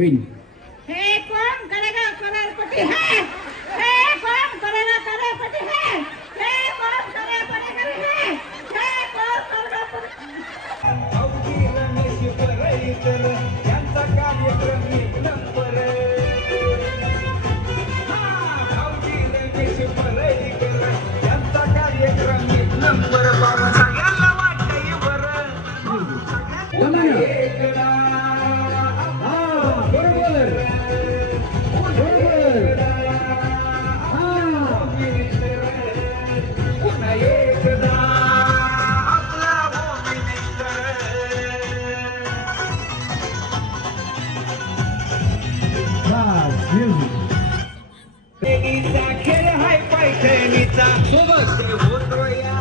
वहिनी हे कौन करेगा करोड़पति है? हे कौन करेगा करोड़पति है? हे कौन करोड़पति है? हे कौन करोड़पति? भाऊजी रमेश परळीकर यांचा कार्यक्रम एक नंबर. भाऊजी रमेश परळीकर यांचा कार्यक्रम एक नंबर. बाबा सगळ्यांना वाटतंय बरं. एकदा खेळ हाय पैठणीचा सोबत होतो या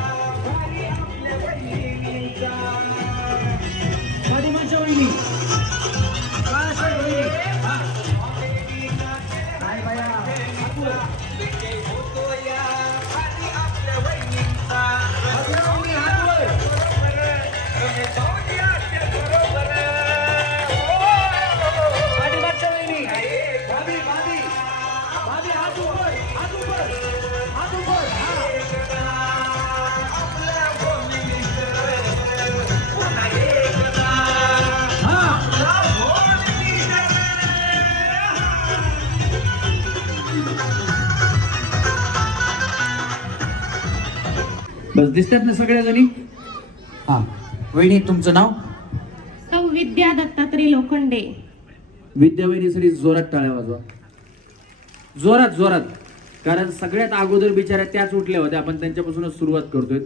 भारी आपल्या बहिणीचा. माझ्या वहिनी काय असं वहिनी काय बाया होतो या भारी आपल्या बहिणीचा. माझ्या वहिनी भाभी भाभी भाभी हात ऊपर हात ऊपर हात ऊपर बस दिसतात ना सगळ्या जणी. हा वहिनी तुमचं नाव? सौ विद्या दत्तात्रय लोखंडे. विद्यावहिनीसाठी जोरात टाळ्या वाजवा, जोरात जोरात, कारण सगळ्यात अगोदर बिचाऱ्या त्याच उठल्या होत्या. आपण त्यांच्यापासूनच सुरुवात करतोय.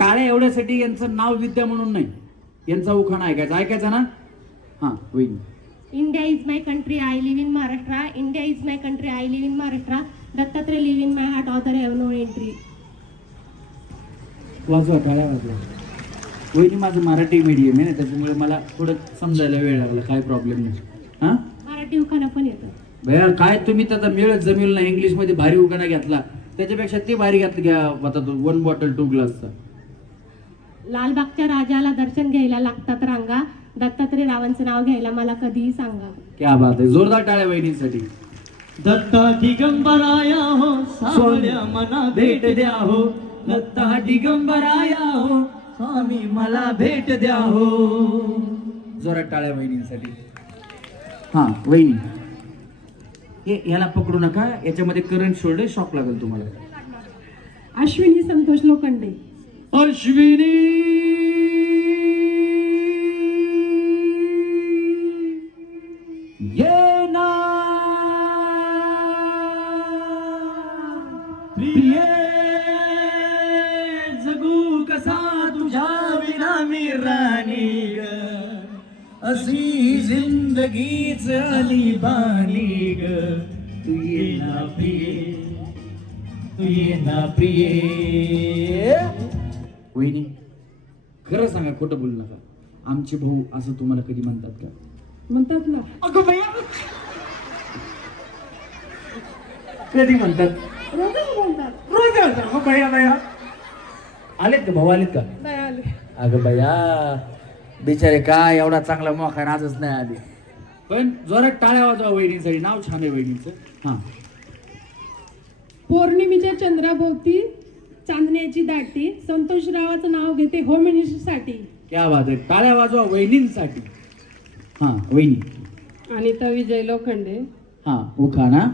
टाळ्या एवढ्यासाठी यांचं नाव विद्या म्हणून नाही, यांचा उखाणा ऐकायचा ना. हा वहिनी. India is my country, I live in Maharashtra. India is my country, I live in Maharashtra. Dattatray live in my heart, other have no entry. वाजवा टाळ्या वाजवा. वहिनी माझं मराठी मीडियम आहे ना, त्याच्यामुळे मला थोडं समजायला वेळ लागला, काय प्रॉब्लेम नाही. हा मराठी उखाणा पण येतं. भैया काय तुम्ही त्याचा मेळ जमील ना. इंग्लिश मध्ये भारी उखाणा घेतला, त्याच्यापेक्षा ते भारी घेतलं घ्या होता तो 1 बॉटल 2 ग्लासचा. लालबागच्या राजाला दर्शन घ्यायला लागतात रांगा. दत्तात्रय रावांचं नाव घ्यायला मला कधीही सांगा. क्या बात आहे, जोरदार टाळ्या वहिनींसाठी. दत्ता दिगंबराया हो, सावळ्या मना भेट द्या हो. दत्ता दिगंबराया हो, स्वामी मला भेट द्या हो. जोरात टाळ्या वहिनींसाठी. हा वहिनी हे ह्याला पकडू नका, याच्यामध्ये करंट सोडले शॉक लागेल तुम्हाला. अश्विनी संतोष लोखंडे. अश्विनी ये ना प्रिय जगू कसा तुझ्या विना मी राणी ग. अशी जिंदगीच आली बानी ग. तू ये ना प्रिय, तू ये ना प्रिय. वहिनी खरं सांगा, खोटं बोलू नका. आमचे भाऊ असं तुम्हाला कधी म्हणतात का? म्हणतात ना. अगं भैया कधी म्हणतात? रोजच बोलतात. रोज म्हणतात. हो भैया भैया आलेत का भाऊ, आलेत का? नाही आले. अगं भैया बिचारे काय एवढा चांगला मोका आजच नाही आले. पण जोरात टाळ्या वाजवा वहिनीसाठी. नाव छान आहे वहिनीचं. हा पौर्णिमेच्या चंद्राभोवती चांदण्याची दाटी. संतोषरावाचं नाव घेते होम मिनिस्टरसाठी. क्या बात आहे, टाळ्या वाजवा वहिनींसाठी. हा वहिनी. अनिता विजय लोखंडे. हा उखाणा.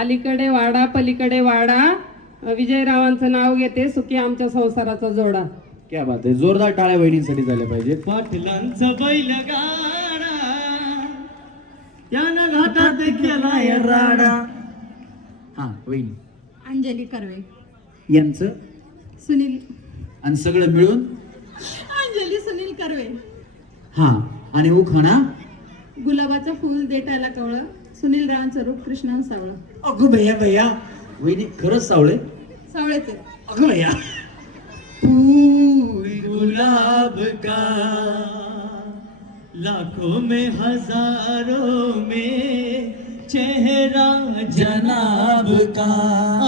अलीकडे वाडा पलीकडे वाडा, विजयरावांचं नाव घेते सुखी आमच्या संसाराचा जोडा. क्या बात आहे, जोरदार टाळ्या वहिनींसाठी झाल्या पाहिजे. पाटलांचा बैलगाडा त्यानं घाटात केलाय राडा. हा वहिनी. अंजली कर्वे. यांचं सुनील. आणि सगळं मिळून अंजली सुनील कर्वे. हा आणि उखाणा. गुलाबाचं फुल देटायला कवळं. सुनील रावांचं रूप कृष्णान सावळं. अगं भैया भैया वहिनी खरंच सावळे. सावळेचे. अगं भैया फूल गुलाब का लाखों में हजारों में चेहरा जनाब का.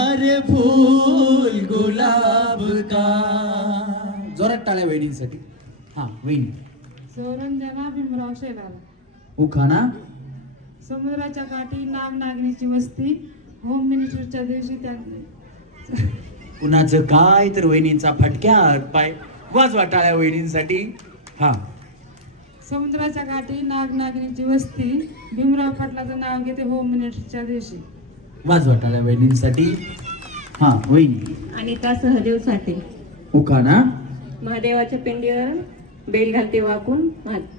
अरे फूल गुलाब का. जोरात टाळ्या वहिनींसाठी. हा वहिनी. सोरंजना भीमराव शेलार. उखाणा. समुद्राच्या काठी नाग नागणीची वस्ती होम मिनिस्टरच्या दिवशी त्या कुणाचं काय तर वहिनींचा फटक्या पाय वाजवा टाळ्या वहिनींसाठी. हा समुद्राच्या काठी नाग नागणीची वस्ती भीमराव पाटलाचं नाव घेते होम मिनिस्टरच्या दिवशी. वाजवा टाळ्या वहिनींसाठी. हा वहिनी. अनिता सहदेव साठे. उखाणा. महादेवाच्या पिंडीवर बेल घालते वाकून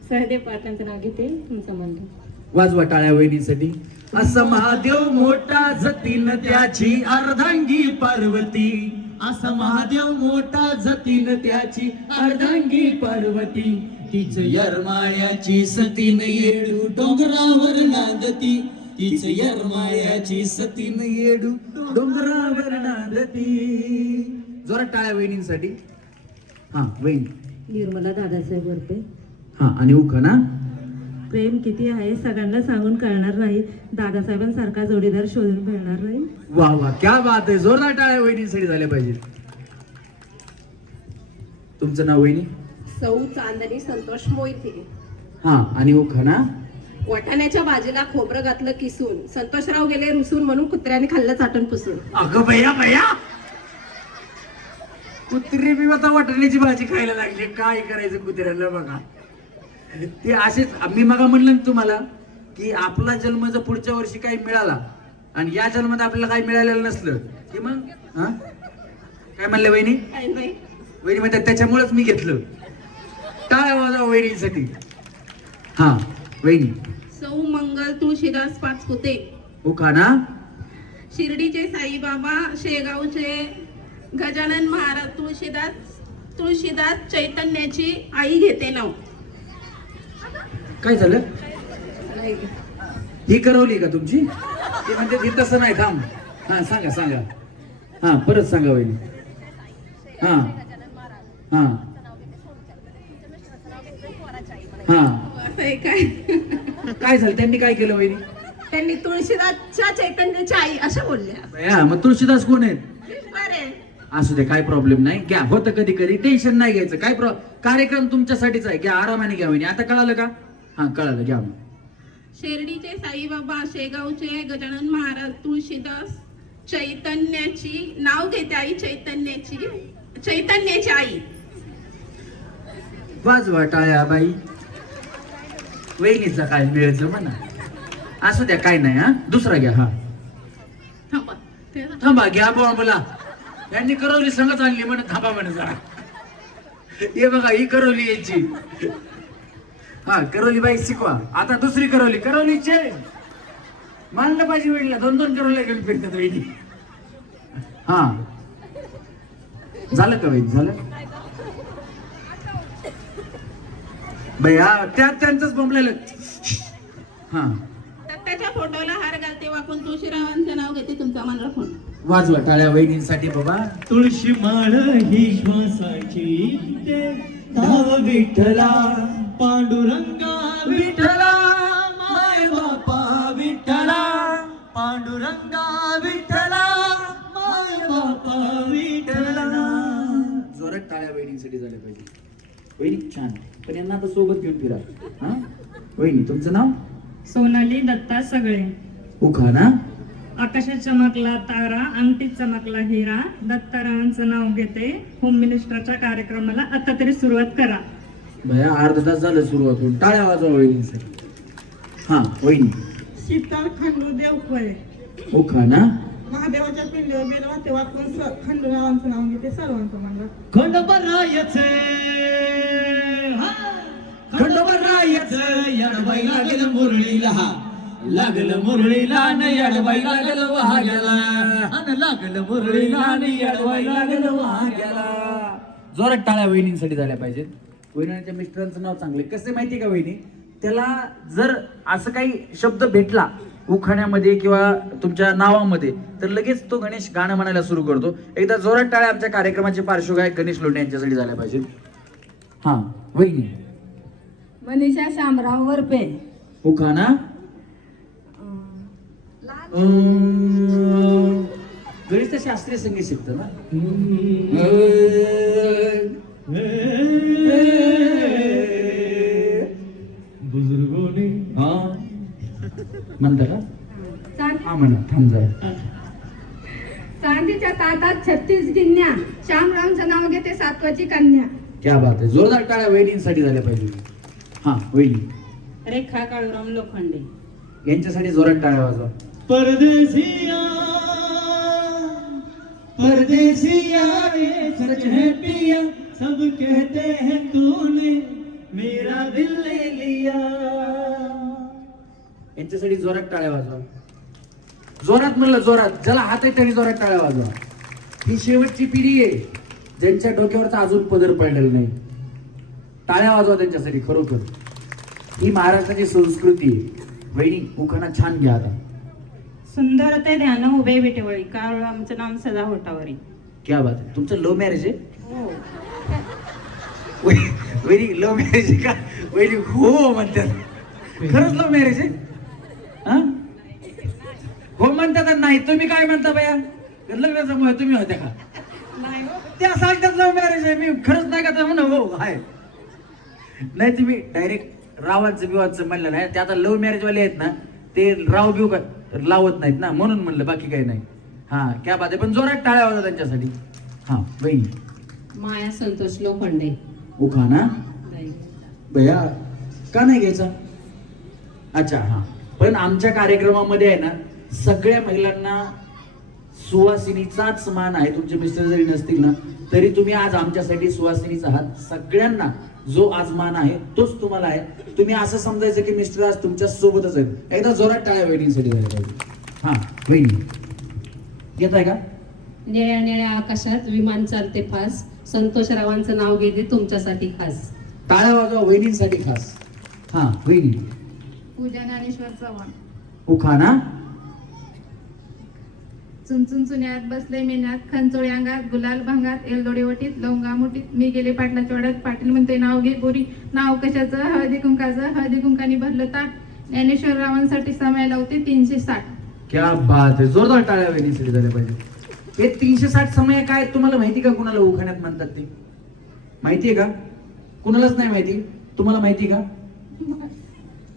सहदेव पाटलांचं नाव घेते तुमचं म्हणतो. वाजवा टाळ्या वहिनींसाठी. असं महादेव मोठा जतीन त्याची अर्धांगी पार्वती. असा महादेव मोठा जतीन त्याची अर्धांगी पार्वती. तीच यरमाळ्याची सतीन येडू डोंगरावर नांदती. तीच यरमाळ्याची सतीन येडू डोंगरावर नांदती. जोरात टाळ्या वहिनींसाठी. हा वहिनी. निर्मला दादासाहेब वरपे. हा आणि उखाणा. प्रेम किती आहे सगळ्यांना सांगून कळणार नाही, दादासाहेबांसारखा जोडीदार शोधून मिळणार नाही. वा वा क्या बात आहे. जोरदार टाळ्या वहिनींसाठी झाल्या पाहिजे. तुमचं नाव वहिनी. सौ चांदणी संतोष मोहिते. हा आणि उखाणा. वाटाण्याच्या भाजीला खोबरं घातलं किसून, संतोषराव गेले रुसून म्हणून कुत्र्याने खाल्लं चाटण पुसून. अगं भैया भैया, कुत्री बी आता वाटण्याची भाजी खायला लागली. काय करायचं कुत्र्याला बघा. ते असेच मी मग म्हणलं ना तुम्हाला की आपला जन्म जर पुढच्या वर्षी काही मिळाला आणि या जन्मात आपल्याला काही मिळालेलं नसलं की मग हा काय म्हणले वहिनी. वहिनी म्हणतात त्याच्यामुळेच मी घेतलं. टाळ्या वाजवा वहिनीसाठी. हा वहिनी. सौ मंगल तुळशीदास पाचपुते. उखाणा. शिर्डीचे साईबाबा शेगावचे गजानन महाराज तुळशीदास चैतन्याची आई घेते नाव. काय झालं. ही करवली का तुमची. ती म्हणजे ती तसं नाही. थांब. हा सांगा सांगा. हा परत सांगा वहिनी. हा हा हा असं आहे काय. काय झालं. त्यांनी काय केलं वहिनी. त्यांनी तुळशीदासच्या चैतन्याची आई असं बोलल्या. हा मग तुळशीदास कोण आहेत. बरे असू दे काय प्रॉब्लेम नाही. घ्या होतं कधी कधी. टेन्शन नाही घ्यायचं. काय कार्यक्रम तुमच्यासाठीच आहे. घ्या आरामाने घ्या वहिनी. आता कळालं का. हा कळालं घ्या मग. शिर्डीचे साईबाबा शेगावचे गजानन महाराज तुळशीदास चैतन्याची नाव घेते आई चैतन्याची आई. वाजवा टाळ्या बाई. वहिनीचा काय मिळायचं म्हणा. असू द्या काय नाही. हा दुसरा घ्या. हा थांबा थांबा घ्या बुवा मला. यांनी करवली संगत आणली म्हणे. थांबा म्हणे जरा. हे बघा ही करवली यायची. हा करवली बाई शिकवा. आता दुसरी करवलीचे मानलं पाहिजे वेळीला. 2-2 करवल्या घेऊन फिरतात वहिनी. हा झालं का वहिनी. झालं भैया त्यांचंच बोंबलेलं. हा त्याच्या फोटोला हार घालते वाकून तुळशीरावांचं नाव घेते तुमचा मनरा फोन. वाजवा टाळ्या वहिनींसाठी बाबा. तुळशी माळ ही श्वासाची धाव विठ्ठला पांडुरंगा विठ्ठला माय बापा विठ्ठला पांडुरंगा विठ्ठला माय बापा विठ्ठला. जोरात टाळ्या वहिनींसाठी झाल्या पाहिजे. वहिनी छान. पण यांना आता सोबत घेऊन फिरा. हा वहिनी तुमचं नाव. सोनाली दत्ता सगळे. उखाणा. आकाशात चमकला तारा अंगठीत चमकला हिरा, दत्तारावांचं नाव घेते होम मिनिस्टरच्या कार्यक्रमाला आता तरी सुरुवात करा. भया अर्धा तास झालं सुरुवात होऊन. टाळ्या वाजवा वहिनींसाठी. हा वहिनी. शीतल खंडू देवपळे. उखाणा. महादेवाच्या पिंडीवर बेलवाते वाकून खंडूरावांचं नाव घेते सर्वांचं म्हणलं. खंडोबारायचे खंडोबारायचे यडबाई लागेल मुरळीला लागलं मुरळीला न यडबाई लागलं वाघ्याला अन लागलं मुरळीला न यडबाई लागलं वाघ्याला. जोरात टाळ्या वहिनींसाठी झाल्या पाहिजेत. वहिनीच्या मिस्टरांचं नाव चांगले कसे माहिती का वहिनी. त्याला जर असं काही शब्द भेटला उखाण्यामध्ये किंवा तुमच्या नावामध्ये तर लगेच तो गणेश गाणं म्हणायला सुरू करतो. एकदा जोरात टाळ्या आमच्या कार्यक्रमाचे पार्श्वगायक गणेश लोंढे यांच्यासाठी झाल्या पाहिजेत. हा वहिनी. मनीषा शामराव वरपे. उखाणा. गणेश तर शास्त्रीय संगीत शिकतो ना. बुजुर्गों ने म्हणता का? हा म्हणा, थांब जरा. चांदीच्या ताटात 36 गिन्या, श्यामरावचं नाव घेते सातवाची कन्या. क्या बात आहे, जोरदार टाळ्या वहिनींसाठी झाल्या पाहिजे. हा वहिनी, रेखा काळूराम लोखंडे. यांच्यासाठी जोरात टाळ्या वाजवा. परदेसिया परदेसिया ये सच है पिया, सब कहते हैं तूने मेरा दिल ले लिया. यांच्यासाठी जोरात टाळ्या वाजवा. जोरात म्हणलं, जोरात. ज्याला हात आहे त्यांनी जोरात टाळ्या वाजवा. ही शेवटची पिढी आहे ज्यांच्या डोक्यावरचा अजून पदर पडलेला नाही. टाळ्या वाजवा त्यांच्यासाठी, खरोखर. ही महाराष्ट्राची संस्कृती आहे. वहिनी उखाणा छान घ्या आता. सुंदर ते ध्यान उभे विटेवळी, काळूरामचं नाम सदा होटावरी. क्या बात आहे. तुमचं लव्ह मॅरेज आहे? हो. वहिनी लव्ह मॅरेज आहे का? वहिनी हो म्हणतात. खरंच लव्ह मॅरेज आहे? हा? हो म्हणतात का नाही? तुम्ही काय म्हणता बाया? लग्नाचा तुम्ही होत्या का? नाही हो. त्या सांगतात लव्ह मॅरेज आहे. मी खरंच नाही का? तर म्हणा हो आहे. नाही तुम्ही डायरेक्ट रावांचं बिवाचं म्हणलं नाही. ते आता लव्ह मॅरेज वाले आहेत ना, ते राव बिव लावत नाहीत ना, म्हणून म्हणलं, बाकी काही नाही. हा क्या बात आहे. पण जोरात टाळ्या वाजवा त्यांच्यासाठी. हा बहिणी. माया संतोष लोखंडे. उखाणा भैया का नाही घ्यायचा? अच्छा हा. पण आमच्या कार्यक्रमामध्ये आहे ना, सगळ्या महिलांना सुवासिनीचाच मान आहे. तुमचे मिस्टर जरी नसतील ना, तरी तुम्ही आज आमच्यासाठी सुवासिनीच आहात. सगळ्यांना जो आज मान आहे तोच तुम्हाला आहे. तुम्ही असं समजायचं की मिस्टर आज तुमच्या सोबतच आहेत. एकदा जोरात टाळ्या वहिनींसाठी झाल्या पाहिजे. हा वहिनी येत आहे का? निळ्या निळ्या आकाशात विमान चालते फास, संतोषरावांचं नाव घेते तुमच्यासाठी खास. टाळ्या वाजवा वहिनींसाठी खास. हा वहिनी. पूजा ज्ञानेश्वर चव्हाण. उखाणा चुनचुन चुन्यात बसले मेनात, खंचोळी अंगात, गुलाल भांगात, एलदोडे वटीत, लवंगा मुठीत, मी गेले पाटलाच्या वाड्यात, पाटील म्हणते नाव घे गोरी, नाव कशाचं? हळदी कुंकाचं, हळदी कुंकाने भरलं ताट, ज्ञानेश्वर रावांसाठी समय लावते 360. क्या बात आहे. जोरदार टाळ्या वहिनीसाठी झाल्या पाहिजे. हे 360 समय काय तुम्हाला माहिती का? कुणाला उखाण्यात म्हणतात ते माहितीये का? कुणालाच नाही माहिती. तुम्हाला माहिती का?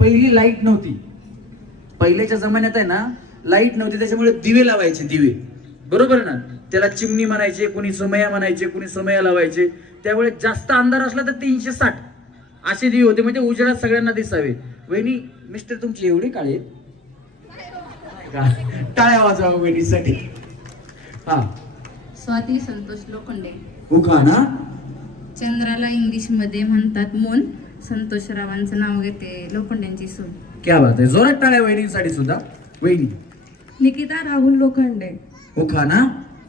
पहिली लाईट नव्हती. पहिल्याच्या जमान्यात आहे ना, लाईट नव्हती, त्याच्यामुळे दिवे लावायचे. दिवे, बरोबर ना? त्याला चिमणी म्हणायचे, कोणी समया म्हणायचे, कोणी समया लावायचे. त्यावेळेस जास्त अंधार असला तर 360 असे दिवे होते, म्हणजे उजेडात सगळ्यांना दिसावे. वहिनी मिस्टर तुमची एवढी काळे टाळ्या वाजवा वहिनीसाठी. हा. स्वाती संतोष लोखंडे. उखाणा चंद्राला इंग्लिश मध्ये म्हणतात मून, संतोषरावांचं नाव घेते लोखंड्यांची सून. क्या बात आहे. जोरात टाळ्या वहिनींसाठी सुद्धा. वहिनी. निकिता राहुल लोखंडे. उखाणा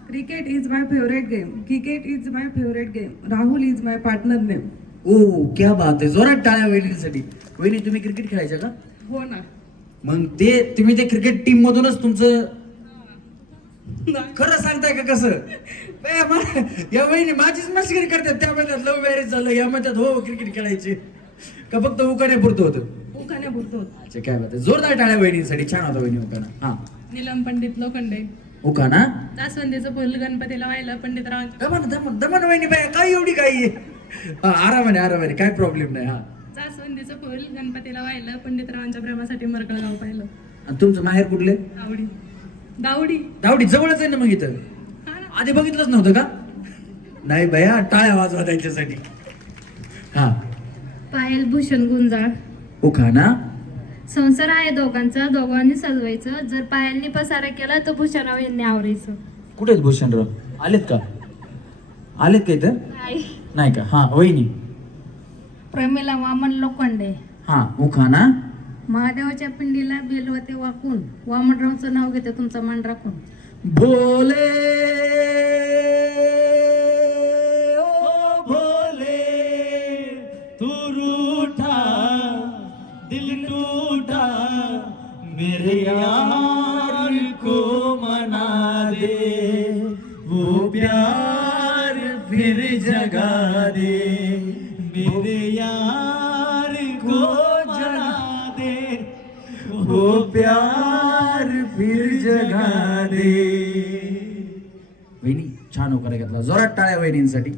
cricket is my favourite game, cricket is my favourite game, Rahul is my partner name. ओ क्या बात आहे. जोरात टाळ्या वहिनींसाठी. वहिनी तुम्ही क्रिकेट खेळायचं का? हो ना. मग ते तुम्ही ते क्रिकेट टीम मधूनच तुमचं खरं सांगताय का? कसं या वहिनी माझीच मस्करी करतात. त्या म्हणतात लव्ह मॅरेज झालं, या म्हणतात हो क्रिकेट खेळायचे का? फक्त उखाण्या पुरतं होतं? उखाण्या बोलतो. अच्छा काय बात आहे. जोरदार टाळ्या वहिनींसाठी. छान होता वहिनी उखाणा. हा. नीलम पंडित लोखंडे. उखाणा जास्वंदीचं फुल गणपतीला वाहिलं पंडितराव. दमन वहिनी बाय काय एवढी काही आरामाने आरामाने, काय प्रॉब्लेम नाही. हा. जास्वंदीचं फुल गणपतीला वाहिलं पंडितरावांच्या प्रेमासाठी मरकळ गाव पाहिलं. आणि तुमचं माहेर कुठले? दावडी. दावडी. दावडी जवळच आहे ना मग इथं. आधी बघितलंच नव्हतं का? नाही भया, टाळ्या वाजवा त्यांच्यासाठी. हा. पायल भूषण गुंजाळ. उखाणा संसार आहे दोघांचा, दोघांनी सजवायचं, जर पायलनी पसारा केला तर भूषणराव यांनी आवरायचं. कुठे आहेत भूषणराव? आलेत का? आलेत का इथं? नाही का? हा वहिनी. प्रमिला वामन लोखंडे. हा. उखाणा महादेवाच्या पिंडीला बेलवते वाकून, वामनरावचं नाव घेते तुमचा मान राखून. भोले ओ भोले तू रूठा दिल टूटा, मेरे यार को मना दे, वो प्यार फिर जगा दे, मेरे यार को जगा दे, वो प्यार फिर जगा दे. वहिनी छान उखाणा घेतला. जोरात टाळ्या वहिनींसाठी.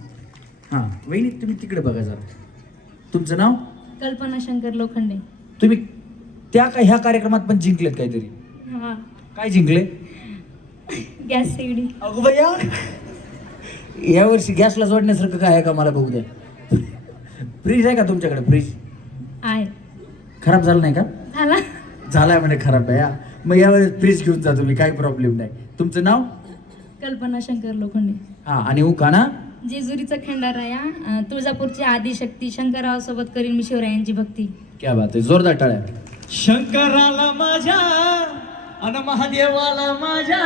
हा वहिनी तुम्ही तिकडे बघा जरा. तुमचं नाव? कल्पना शंकर लोखंडे. तुम्ही त्या का ह्या कार्यक्रमात पण जिंकलेत काहीतरी. हा काय जिंकले? गॅस शेगडी. अगो बया, यावर्षी गॅसला जोडण्यासारखं काय आहे का मला बघू द्या. फ्रीज आहे का तुमच्याकडे? फ्रीज आहे. खराब झालं नाही का? झाला. झालाय म्हणजे खराब आहे. मग यावेळेस फ्रीज घेऊन जा तुम्ही, काही प्रॉब्लेम नाही. तुमचं नाव? कल्पना शंकर लोखंडे. हा, आणि उखाणा? जेजुरीचा खंडाराया, तुळजापूरची आदिशक्ती, शंकरराव सोबत करीन मी शिवरायांची भक्ती. क्या बात आहे, जोरदार टाळ्या. शंकराला माझ्या अन महादेवाला माझ्या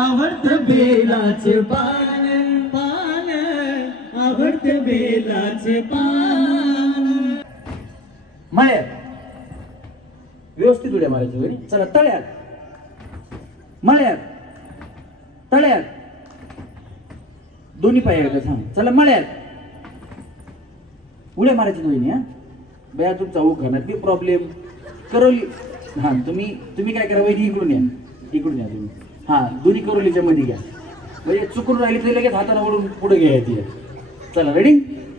आवडतं बेलाचे पान पान, आवडतं बेलाचे पान. मळ्यात व्यवस्थित उड्या मारायची घरी. चला तळ्यात, मळ्यात, तळ्यात, दोन्ही पाय थांब. चला मळ्यात उड्या मारायची दोन्ही. हा बया, तुमचा उखाणा ते प्रॉब्लेम. करोली. हा, तुम्ही काय करा, वैदी इकडून या, इकडून या तुम्ही. हा, दोन्ही करोलीच्या मध्ये घ्या, म्हणजे चुकून राहिली तरी लगेच हाताला ओढून पुढे घ्यायची. चला रेडी.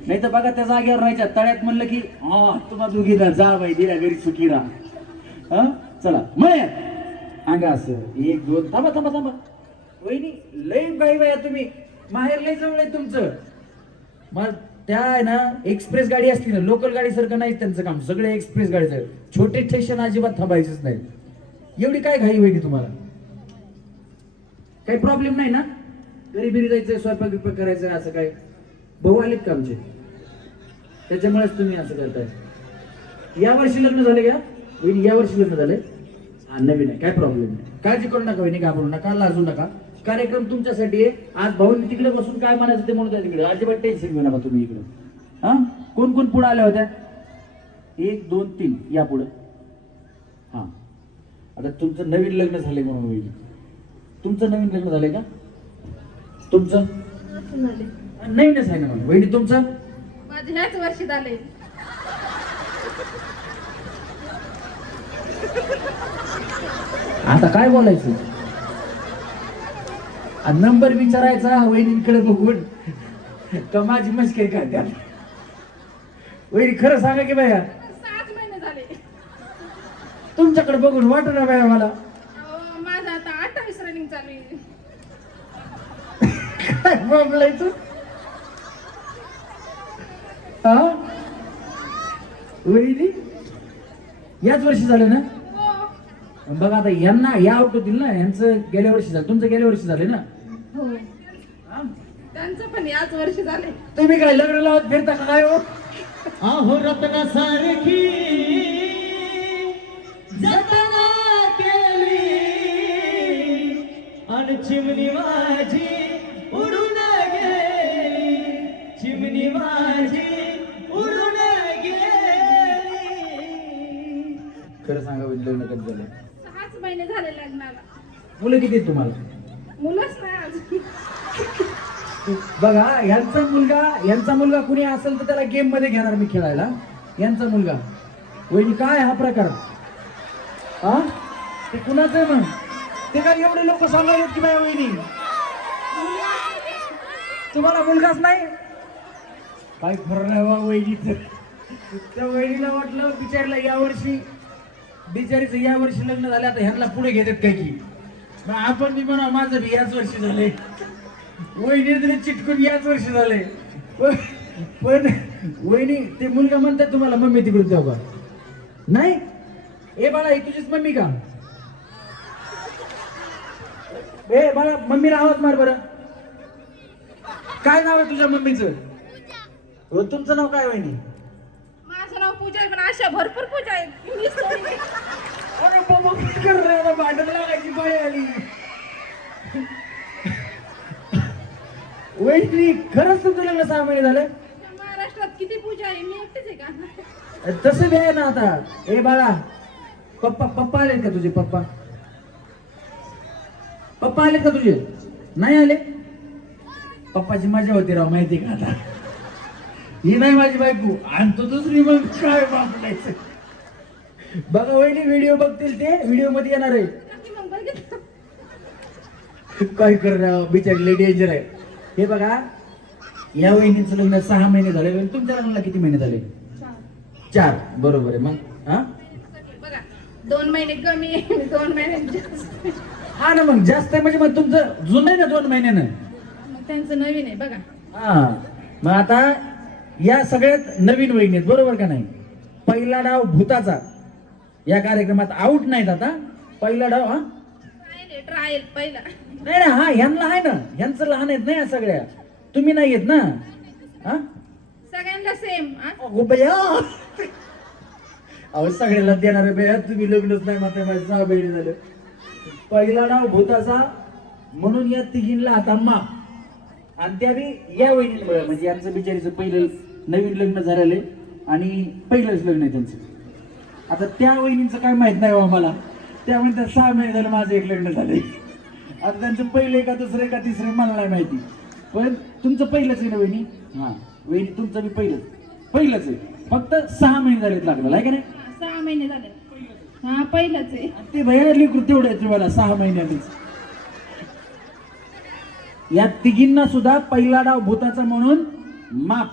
नाही तर बघा, त्या जागेवर राहायच्या. तळ्यात म्हणलं की हा तुम्हा दोघीला जा बाई, दिल्या घरी सुखी राहा. हा, चला मळ्यात अंगा असं 1 2. थांबा थांबा थांबा. वहिनी लय बाई बाया, तुम्ही माहेर लय जवळ आहे तुमचं. मग त्या आहे ना, एक्सप्रेस गाडी असती ना, लोकल गाडी सारखं नाही त्यांचं काम, सगळे एक्सप्रेस गाडीचं. छोटे स्टेशन अजिबात थांबायचंच नाही. एवढी काय घाई वहिनी तुम्हाला? काही प्रॉब्लेम नाही ना? घरी बिरी जायचं, स्वयंपाक बिपाक करायचं, असं काय? भाऊ आलेत का आमचे? त्याच्यामुळेच तुम्ही असं करताय. या वर्षी लग्न झाले का वहिनी? या वर्षी लग्न झाले? हा, नवीन आहे, काय प्रॉब्लेम नाही. काळजी करू नका वहिनी, घाबरू नका, लाजू नका. कार्यक्रम तुमच्यासाठी आहे. आज भाऊनी तिकडे बसून काय म्हणायचं ते म्हणून तिकडे, अजिबात टेन्शन घेऊ नका तुम्ही इकडे. हा, कोण कोण पुढे आल्या होत्या? 1 2 3 या पुढे. हा, आता तुमचं नवीन लग्न झालंय म्हणून वहिनी. तुमचं नवीन लग्न झालंय का? तुमचं नवीनच आहे ना मग वहिनी. तुमचं? माझे ह्याच वर्षी झाले. आता काय बोलायचं? नंबर विचारायचा वहिनीकडे बघून का माझी मस्करी करतात? वहिनी खरं सांगा की बाया, 6 महिने झाले. तुमच्याकडे बघून वाटत ना बाया मला. माझं आता 28 रनिंग चालू आहे. काय बोलायचं? हा वहिनी याच वर्षी झालं ना? हो बघा आता यांना या आउट होतील ना, यांचं गेल्या वर्षी झालं, तुमचं गेल्या वर्षी झालं ना? हो, हा? त्यांचं पण याच वर्षी झाले. तुम्ही काय लग्न लावत फिरता का काय हो? अहो रत्नासारखी जतना केली आणि चिमणी माझी उडून गेली, चिमणी माझी उडून गेली. खरं सांगा वहिनी, लग्न कधी झालं? 6 महिने झाले लग्नाला. मुलं किती आहेत तुम्हाला? मुलंच नाही अजून. बघा, यांचा मुलगा कुणी असेल तर त्याला गेम मध्ये घेणार मी खेळायला. यांचा मुलगा. वहिनी काय हा प्रकार? हा, ते कुणाचं आहे मग? ते काय एवढे लोक सांगायला की बाय वहिनी तुम्हाला मुलगाच नाही? काय खरं नाही वा वहिनीचं. त्या वहिनीला वाटलं बिचारीला यावर्षी, बिचारीचं यावर्षी लग्न झालं, आता ह्यांना पुढे घेतात काय की. मग आपण बी म्हणा माझं बी याच वर्षी झाले, वहिनी तरी चिटकून याच वर्षी झाले. पण वहिनी ते मुलगा म्हणतात तुम्हाला मम्मी तिकडून जाऊ का? नाही. ए बाळा, ही तुझीच मम्मी का? ए बाळा, मम्मीला आवाज मार बरं. काय नाव आहे तुझ्या मम्मीचं? तुमचं नाव काय वहिनी? माझं नाव पूजा आहे, पण अशा भरपूर पूजा आहेत. मीच थोडी नाही. अरे बाबा, काय करणार? भांडण लागायची पाळी आली. वहिनी खरंच तुमचं लग्न 6 महिने झालं? महाराष्ट्रात किती पूजा आहे, मी एकटीच आहे का? तसं बी आहे ना आता. ए बाळा, पप्पा आलेत का तुझे? पप्पा आलेत का तुझे? नाही आले? पप्पाची मजा होती राव, माहिती का? आता ही नाही माझी बायको आणि तू दुसरी, मग काय बापडायचं? बघा वहिनी, व्हिडिओ बघतील ते, व्हिडिओ मध्ये येणार आहे. मग बघितलं. काय करणार, बिचारी लय डेंजर आहे. हे बघा, या वहिनीचं लग्न 6 महिने झाले. तुमच्या लग्नाला किती महिने झाले? 4. बरोबर आहे. मग हा, बघा, 2 महिने कमी आहे 2 महिने जास्त. हा ना, मग जास्त आहे म्हणजे मग तुमचं जुनं आहे ना 2 महिन्यानं. मग त्यांचं नवीन आहे बघा. हा, मग आता या सगळ्यात नवीन वहिनी आहेत, बरोबर का नाही? पहिला डाव भूताचा या कार्यक्रमात आऊट नाहीत आता. पहिला डाव हा ट्रायल पहिला. नाही ना, हा ह्यांना आहे ना, ह्यांचं लहान आहेत ना या सगळ्या, तुम्ही नाही येत ना. हा सगळ्यांना सेम. अगो बया, अहो सगळ्याला देणार बया, तुम्ही लग्नच नाही मात्र माझ्या 6 महिने झाले. पहिला डाव भूताचा म्हणून या तिघींना आता माप. आणि त्या बी या वहिनीमुळे, म्हणजे यांचं बिचारीचं पहिलं नवीन लग्न झालेलं आणि पहिलंच लग्न आहे त्यांचं. आता त्या वहिनींचं काय माहित नाही बा मला, त्या म्हणतात 6 महिने झालं माझं एक लग्न झालंय. आता त्यांचं पहिलं का दुसरं का तिसरं मला नाही माहिती, पण तुमचं पहिलंच आहे ना वहिनी? हा वहिनी तुमचं बी पहिलंच आहे, फक्त 6 महिने झालेत लागलं आहे का नाही? 6 महिने झाले. हा पहिलंच आहे. ते भयारली कृती एवढं आहे तुम्हाला 6 महिन्यातच. या तिघींना सुद्धा पहिला डाव भूताचा म्हणून माप.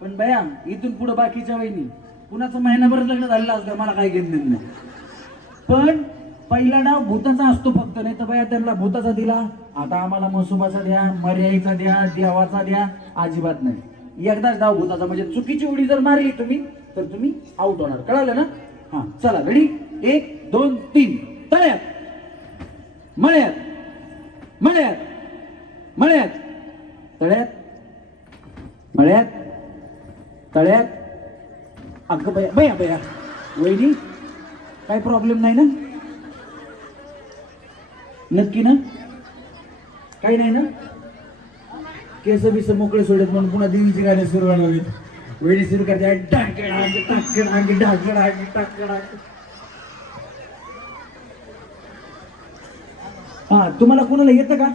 पण बया इथून पुढे बाकीच्या वहिनी कुणाचं महिनाभर लग्न झालेलं असतं मला काही घेत नाही, पण पहिला डाव भूताचा असतो फक्त. नाही तर बया त्यांना भूताचा दिला, आता आम्हाला महसुबाचा द्या, मर्यादेचा द्या, देवाचा द्या, अजिबात नाही. एकदाच डाव भूताचा, म्हणजे चुकीची उडी जर मारली तुम्ही तर तुम्ही आउट होणार, कळालं ना? हा चला रेडी, 1 2 3. तळ्यात मळ्यात मळ्यात मळ्यात तळ्यात मळ्यात तळ्यात. अगं बया बया बया वहिनी, काय प्रॉब्लेम नाही ना? नक्की ना? काही नाही ना? केस बिस मोकळे सोडत म्हणून पुन्हा देवीची गाणी सुरू होणार. वहिनी सुरू करते हा. तुम्हाला कोणाला येतं का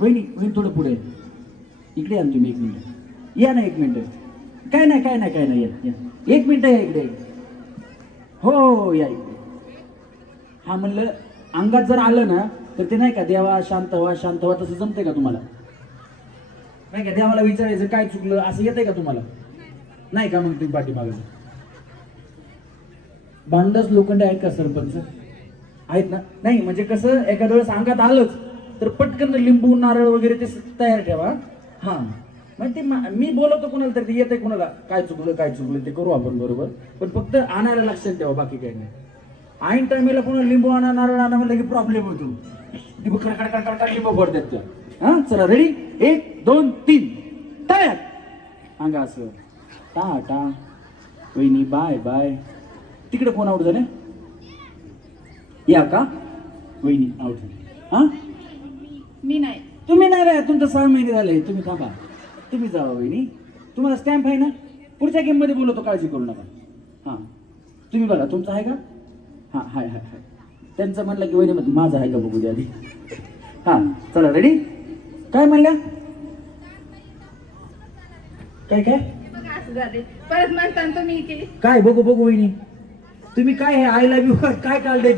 वहिनी? वहिनी थोडं पुढे इकडे या ना तुम्ही, 1 मिनिट या ना, 1 मिनिट. काय नाही या 1 मिनिट या इकडे. हो या इकडे. हा म्हणलं अंगात जर आलं ना तर ते नाही का देवा शांत व्हा तसं जमतंय का तुम्हाला? नाही का देवाला विचारायचं काय चुकलं असं येतंय का तुम्हाला? नाही का? मग तुम्ही पाठीमागे भांडस लोखंडे आहेत का सरपंच? आहेत ना? नाही म्हणजे कसं एखाद्या वेळेस अंगात आलंच तर पटकन लिंबू नारळ वगैरे ते तयार ठेवा. हा म्हणजे मी बोलवतो कोणाला तरी, येते कोणाला काय चुकलं ते करू आपण बरोबर, पण फक्त आणायला लक्षात ठेवा, बाकी काही नाही. ऐन टायमेला कोणाला लिंबू आणा नारळ आणा म्हणलं की प्रॉब्लेम होतो, लिंबू कडकड लिंबू पडतात त्या. हा चला रेडी, 1 2 3. तळ्यात अंगा असं टाटा. वहिनी बाय बाय. तिकडे कोण आउट झाले? या का वहिनी आउट झाली? हा मी नाही. तुम्ही नाही बाय, तुमचं 6 महिने झाले, तुम्ही थांबा, तुम्ही जावा वहिनी. तुम्हाला स्टॅम्प आहे ना? पुढच्या गेम मध्ये बोलवतो, काळजी करू नका. हा तुम्ही बघा तुमचं आहे का? हा हाय हाय हाय. त्यांचं म्हणलं की वहिनी माझं आहे का बघू द्या आधी. हा चला रेडी. काय म्हणल्या? काय बघा असं झाले, परत म्हणता तुम्ही की काय बघू वहिनी, तुम्ही काय हे आय लव्ह यू काय काढलंय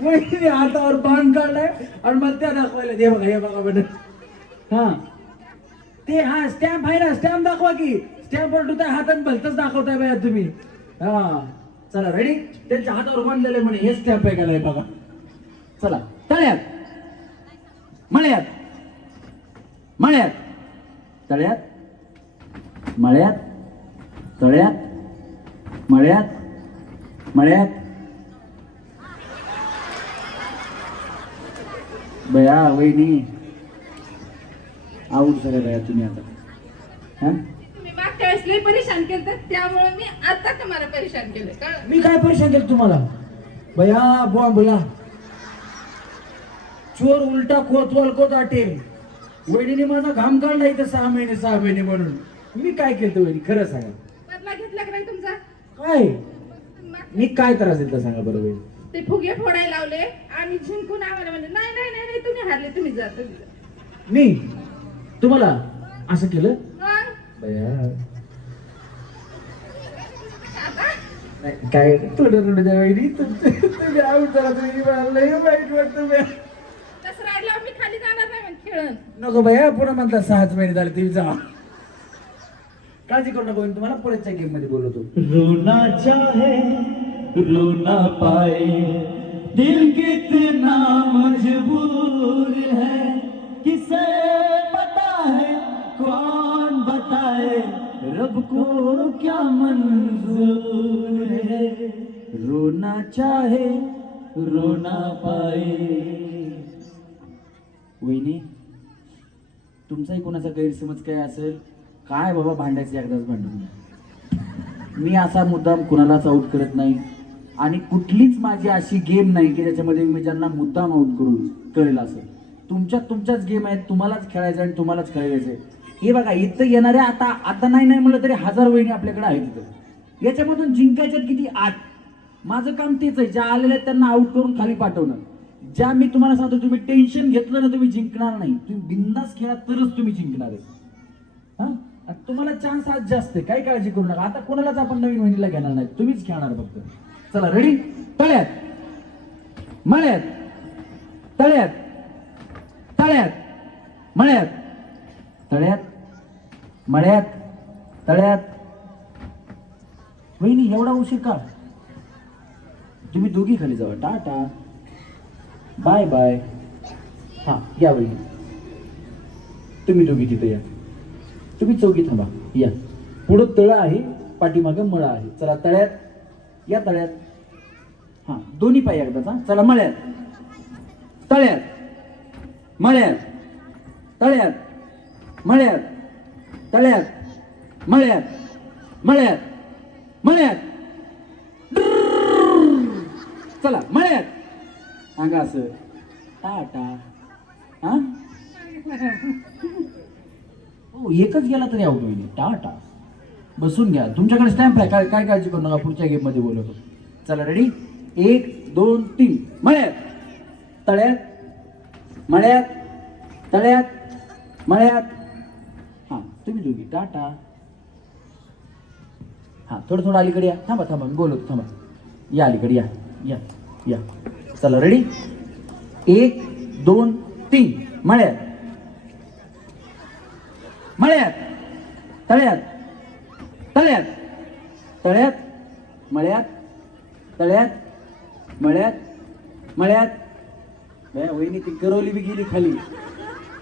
वहिनी? हातावर बाण काढलाय आणि मला त्या दाखवायला दे. बघा हे बघा बरं. हा ते हा स्टॅम्प आहे ना, स्टॅम्प दाखवा की. स्टॅम्प पलटवताय हातात भलतच दाखवताय बाया तुम्ही. हा चला रेडी. त्यांच्या हातावर बांधलेले म्हणे हे स्टॅम्प आहे का नाही बघा. चला तळ्यात मळ्यात मळ्यात तळ्यात मळ्यात तळ्यात मळ्यात मळ्यात. बया वहिनी आऊट झाल्या बया तुम्ही आता. हा तुम्ही मागच्या वेळेस लई परेशान केलं, त्यामुळे मी आता तुम्हाला परेशान केलं. कळलं? मी काय परेशान केलं तुम्हाला? बया बोला चोर उलटा कोतवाल को दाटे. वहिनीने माझा घाम काढला इथं 6 महिने म्हणून. मी काय केलं वहिनी खरं सांगा? बदला घेतला का नाही तुमचा? काय मी काय त्रास दिला सांगा बरं वहिनी? ते फुगे फोडायला लावले आणि झिंकून आम्हाला म्हणजे नाही नाही नाही नाही, तुम्ही हारले, तुम्ही जा. मी तुम्हाला असं केलं? हा? बया नाही, काय थोडं वहिनी तुम्ही आऊट झाला. तुम्ही मला लई वाईट वाटतं बया. तसं राहिलं मी खाली जाणार नाही म्हणजे खेळून. नको भैया पुन्हा म्हणता 6 महिने झाले तुम्ही जा. काळजी करू नको, तुम्हाला पुढच्या गेम मध्ये बोलवतो. रोना चाहे रो ना पाए, दिल कितना मजबूर है, किसे पता है, कौन बताए, रब को क्या मंजूर है, रोना चाहे रो ना पाए. वहिनी, तुमचाही कोणाचा गैरसमज काय असेल, काय बाबा भांडायचं एकदाच भांडून. मी असा मुद्दाम कुणालाच आऊट करत नाही आणि कुठलीच माझी अशी गेम नाही की ज्याच्यामध्ये मी ज्यांना मुद्दाम आऊट करून कळेल. असं तुमच्याच गेम आहेत, तुम्हालाच खेळायचं आणि तुम्हालाच खेळायचं. हे बघा, इथं येणाऱ्या आता नाही म्हणलं तरी 1000 वहिनी आपल्याकडे आहेत इथं. याच्यामधून जिंकायच्यात किती? 8. माझं काम तेच आहे, ज्या आलेल्या आहेत त्यांना आऊट करून खाली पाठवणं. ज्या मी तुम्हाला सांगतो, तुम्ही टेन्शन घेतलं ना तुम्ही जिंकणार नाही. तुम्ही बिंदास खेळा तरच तुम्ही जिंकणार आहे. हा, तुम्हाला चान्स आज जास्त आहे, काही काळजी करू नका. आता कोणालाच आपण नवीन वहिनीला घेणार नाही, तुम्हीच खेळणार फक्त. चला रेडी? तळ्यात मळ्यात, तळ्यात तळ्यात मळ्यात, तळ्यात मळ्यात, तळ्यात. वहिनी एवढा उशीर का? तुम्ही दोघी खाली जावा. Tata bye bye. हा या वहिनी, तुम्ही दोघी तिथे या. तुम्ही चौकी थांबा. या, पुढं तळ आहे, पाठीमागं मळा आहे. चला तळ्यात या, तळ्यात. हा, दोन्ही पाय एकदाच. हा, चला मळ्यात, तळ्यात मळ्यात, तळ्यात मळ्यात, तळ्यात मळ्यात, मळ्यात मळ्यात. चला मळ्यात. सांगा असं टाटा. हा, हो, एकच गेला तरी आउट होईल. टाटा. बसून घ्या, तुमच्याकडे स्टॅम्प आहे. काय काळजी करू नका, पुढच्या गेम मध्ये बोलवतो. चला रेडी? 1 2 3. मळ्यात, तळ्यात मळ्यात, तळ्यात मळ्यात. हा, तुम्ही दोघी टाटा. हा, थोडं अलीकडे या. थांबा मी बोलवतो. थांबा, या अलीकडे या या या. चला रेडी? 1 2 3. मळ्यात, मळ्यात, तळ्यात, तळ्यात, तळ्यात मळ्यात, तळ्यात मळ्यात, मळ्यात. वहिनी ती करवली बी गेली खाली.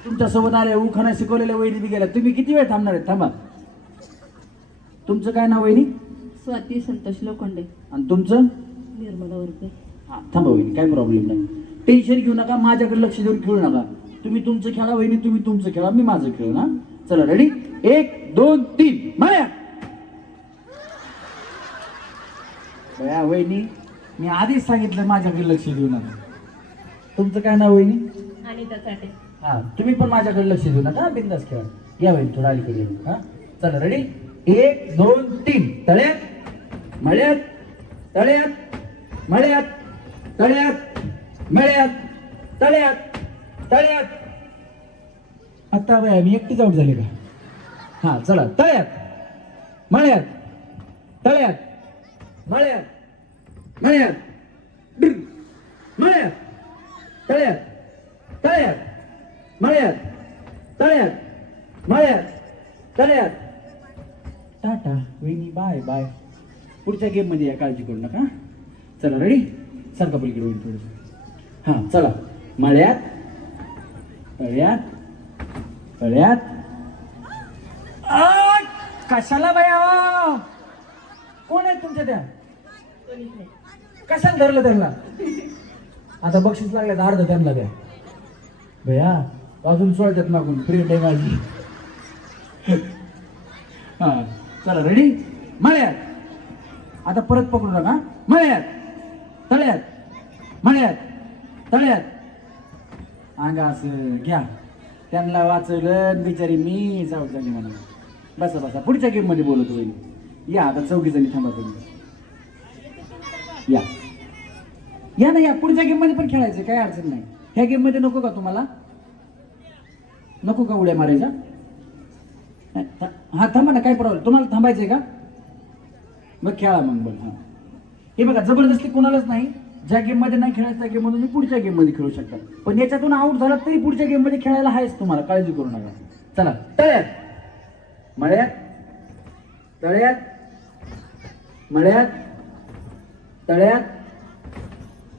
तुमच्यासोबत आल्या उखाणा शिकवलेल्या वहिनी बी गेल्या. तुम्ही किती वेळ थांबणार आहे? थांबा. तुमचं काय नाव वहिनी? स्वाती संतोष लोखंडे. आणि तुमचं? निर्मला वरकर. हा, थांबा वहिनी, काय प्रॉब्लेम नाही. टेन्शन घेऊ नका, माझ्याकडे लक्ष देऊन खेळू नका. तुम्ही तुमचं खेळा वहिनी, तुम्ही तुमचं खेळा, मी माझं खेळ. ना, चला रेडी? 1 2 3. मळ्यात. वहिनी, मी आधीच सांगितलं माझ्याकडे लक्ष देऊ नका. तुमचं काय नाव वहिनी? अनिता चाटे. हा, तुम्ही पण माझ्याकडे लक्ष देऊ नका, बिंदास खेळा. या वहिनी, थोडा अलीकडे या. हा, चला रेडी? 1 2 3. तळ्यात मळ्यात, तळ्यात मळ्यात, तळ्यात मळ्यात, तळ्यात, तळ्यात. आता बाय मी एकटीच आउट झाले का? हा, चला तळ्यात मळ्यात, तळ्यात मळ्यात, मळ्यात मळ्यात, तळ्यात, तळ्यात मळ्यात, तळ्यात मळ्यात, तळ्यात. टाटा वहिनी, बाय बाय. पुढच्या गेम मध्ये या, काळजी करू नका. चला रेडी? सारखा पलीकडे होईल थोडं. हा, चला मळ्यात, तळ्यात, तळ्यात. कशाला बाया? कोण आहे तुमच्या त्या? कशाला धरलं त्यांना? आता बक्षीस लागलं, अर्ध त्यांना द्या भैया. अजून सोडतात मागून, फ्रेंड आहे माझी. हा, चला रेडी? मळ्यात. आता परत पकडू नका. मळ्यात, तळ्यात मळ्यात, तळ्यात. अंगा असं घ्या. त्यांना वाचवलं बिचारी, मी जाऊ झाली म्हणून. बसा बसा, पुढच्या गेम मध्ये बोलत होईल. या आता 4 जणी थांबा तुम्ही. या या ना, या पुढच्या गेम मध्ये पण खेळायचं, काय अडचण नाही. ह्या गेम मध्ये नको का तुम्हाला? नको का उड्या मारायच्या? हा, थांबा ना, काय प्रॉब्लेम. तुम्हाला थांबायचंय का? मग खेळा मग. बरं, हा, हे बघा, जबरदस्ती कोणालाच नाही. ज्या गेम मध्ये नाही खेळायचं त्या गेम मधून तुम्ही पुढच्या गेम मध्ये खेळू शकता. पण याच्यातून आउट झाला तरी पुढच्या गेम मध्ये खेळायला आहेच तुम्हाला, काळजी करू नका. चला तळ्यात मळ्यात, तळ्यात मळ्यात, तळ्यात